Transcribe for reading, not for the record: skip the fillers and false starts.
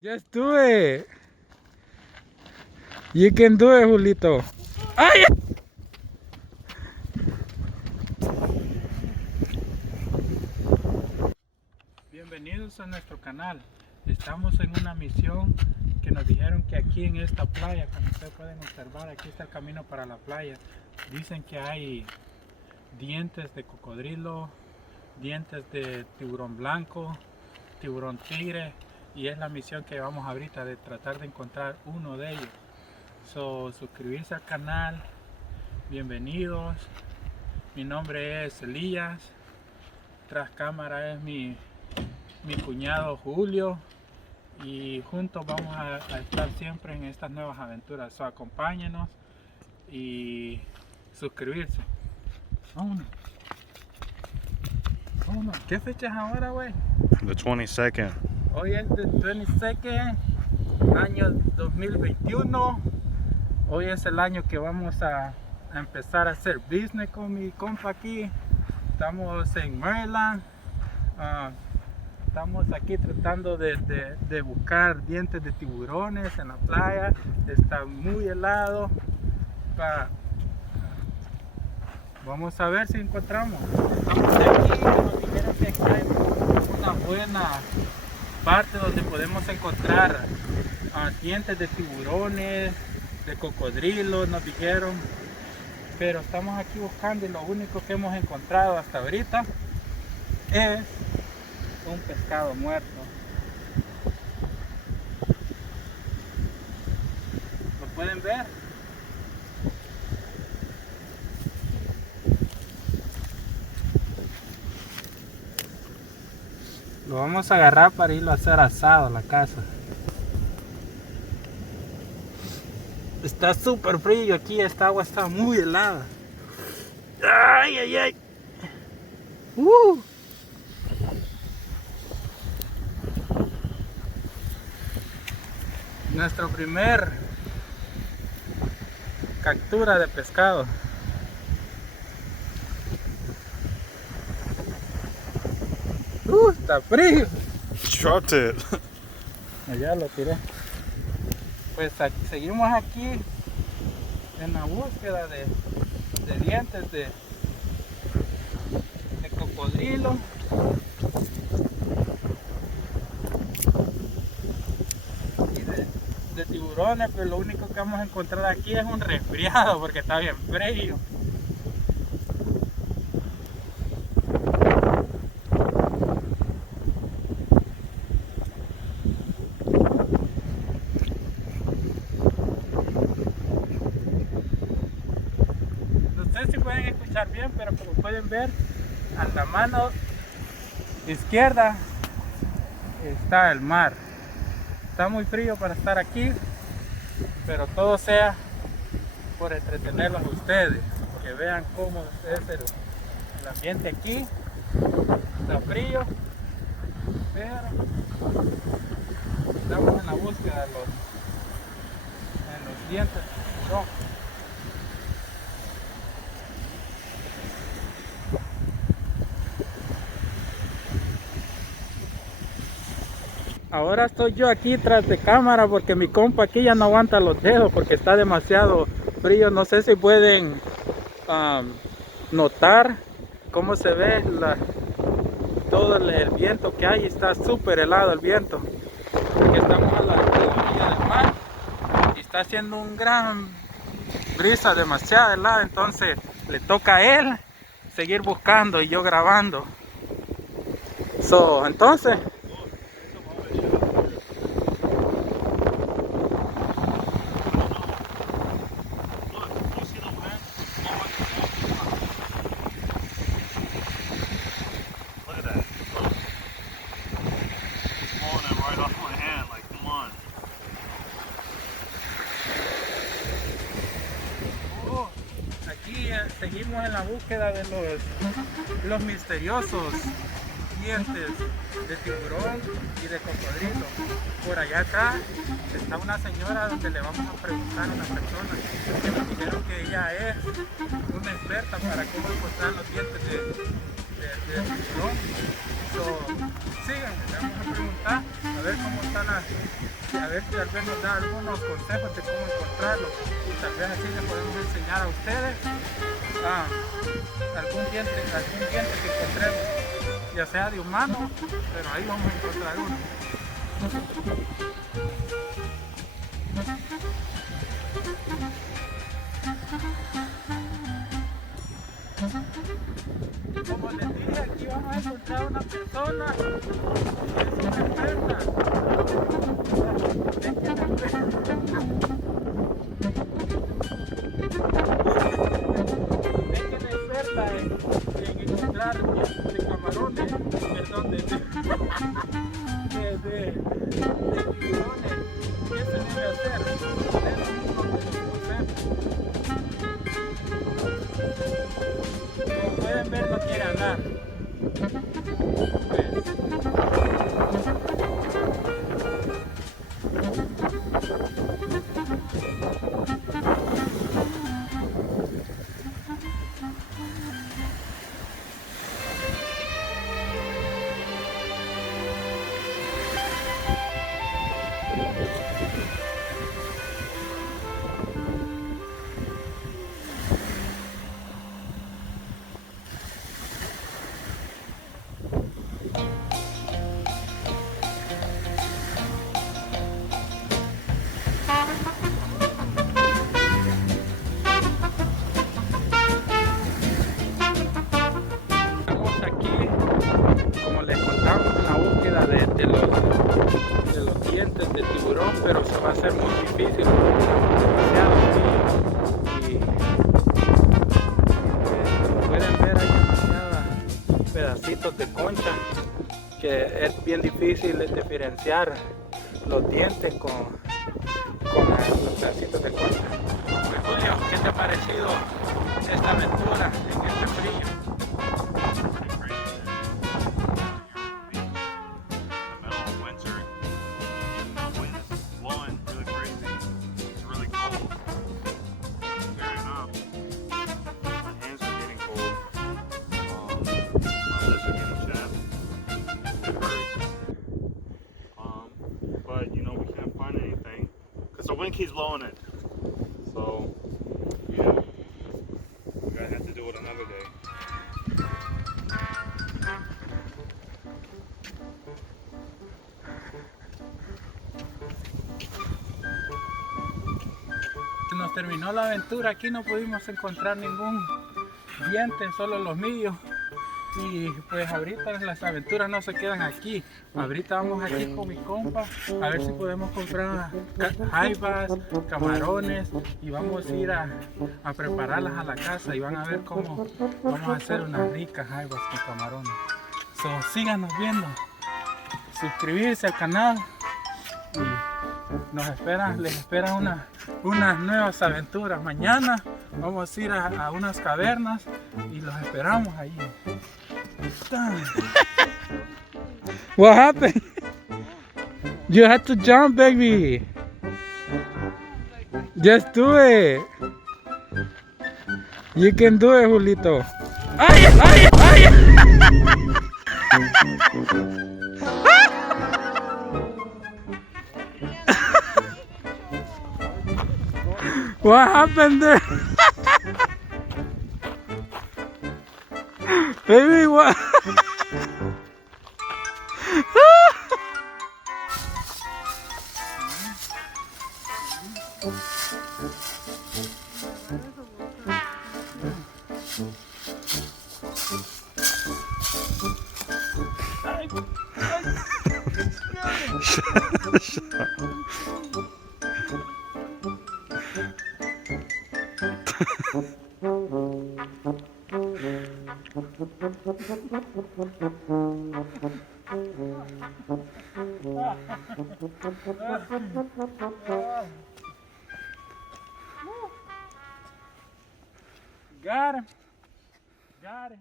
Just do it. You can do it, Julito. ¡Ay! Bienvenidos a nuestro canal. Estamos en una misión que nos dijeron que aquí en esta playa, como ustedes pueden observar, aquí está el camino para la playa. Dicen que hay dientes de cocodrilo, dientes de tiburón blanco, tiburón tigre, y es la misión que vamos ahorita, de tratar de encontrar uno de ellos. Suscribirse al canal. Bienvenidos. Mi nombre es Elías. Tras cámara es mi cuñado Julio, y juntos vamos a estar siempre en estas nuevas aventuras. Acompáñenos y suscribirse. Vámonos. ¿Qué fecha es ahora, güey? The 22nd. Hoy es el 22nd, año 2021. Hoy es el año que vamos a empezar a hacer business con mi compa aquí. Estamos en Maryland. Estamos aquí tratando de buscar dientes de tiburones en la playa. Está muy helado. Vamos a ver si encontramos. Estamos aquí, nos dijeron que aquí hay una buena parte donde podemos encontrar dientes de tiburones, de cocodrilos, nos dijeron. Pero estamos aquí buscando y lo único que hemos encontrado hasta ahorita es un pescado muerto. ¿Lo pueden ver? Lo vamos a agarrar para irlo a hacer asado a la casa. Está súper frío aquí, esta agua está muy helada. ¡Ay, ay, ay! Nuestra primer captura de pescado. Está frío. Dropped it. Ya lo tiré. Pues seguimos aquí en la búsqueda de dientes de cocodrilo. Y de tiburones, pero lo único que vamos a encontrar aquí es un resfriado porque está bien frío. No sé si pueden escuchar bien, pero como pueden ver, a la mano izquierda está el mar. Está muy frío para estar aquí, pero todo sea por entretenerlos a ustedes, que vean cómo es el ambiente aquí. Está frío, pero estamos en la búsqueda de los dientes de tiburón. Ahora estoy yo aquí tras de cámara porque mi compa aquí ya no aguanta los dedos porque está demasiado frío. No sé si pueden notar cómo se ve todo el viento que hay. Está súper helado el viento porque estamos a la orilla del mar y está haciendo un gran brisa demasiado helada. Entonces le toca a él seguir buscando y yo grabando. Entonces aquí seguimos en la búsqueda de los misteriosos dientes de tiburón y de cocodrilo. Por allá atrás está una señora donde le vamos a preguntar a una persona que nos dijeron que ella es una experta para cómo encontrar los dientes del tiburón. Síganme, le vamos a preguntar a ver cómo están a ver si tal vez nos da algunos consejos de cómo encontrarlo y tal vez así les podemos enseñar a ustedes algún diente que encontremos, ya sea de humano, pero ahí vamos a encontrar uno. Como les dije, aquí vamos a encontrar una persona que es una experta. Es que es experta en encontrar de camarones, perdón, de tiburones. ¿Qué se debe hacer? Como pueden ver, no quiere hablar. De los dientes del tiburón, pero se va a hacer muy difícil, demasiado y como pueden ver hay demasiados pedacitos de concha que es bien difícil diferenciar los dientes con los pedacitos de concha. Pues Julio, ¿qué te ha parecido esta aventura en este frío? But you know we can't find anything because the wind keeps blowing it. So yeah, we're gonna have to do it another day. Nos terminó la aventura, aquí no pudimos encontrar ningún diente, solo los míos. Y pues ahorita las aventuras no se quedan aquí. Ahorita vamos aquí con mi compa a ver si podemos comprar jaivas, camarones y vamos a ir a prepararlas a la casa y van a ver cómo vamos a hacer unas ricas jaivas con camarones. So, síganos viendo, suscribirse al canal y les esperan unas nuevas aventuras. Mañana vamos a ir a unas cavernas y los esperamos allí. What happened? You had to jump, baby. Just do it. You can do it, Julito. ¡Ay, ay, ay! What happened there? Baby, what? Got him. Got him.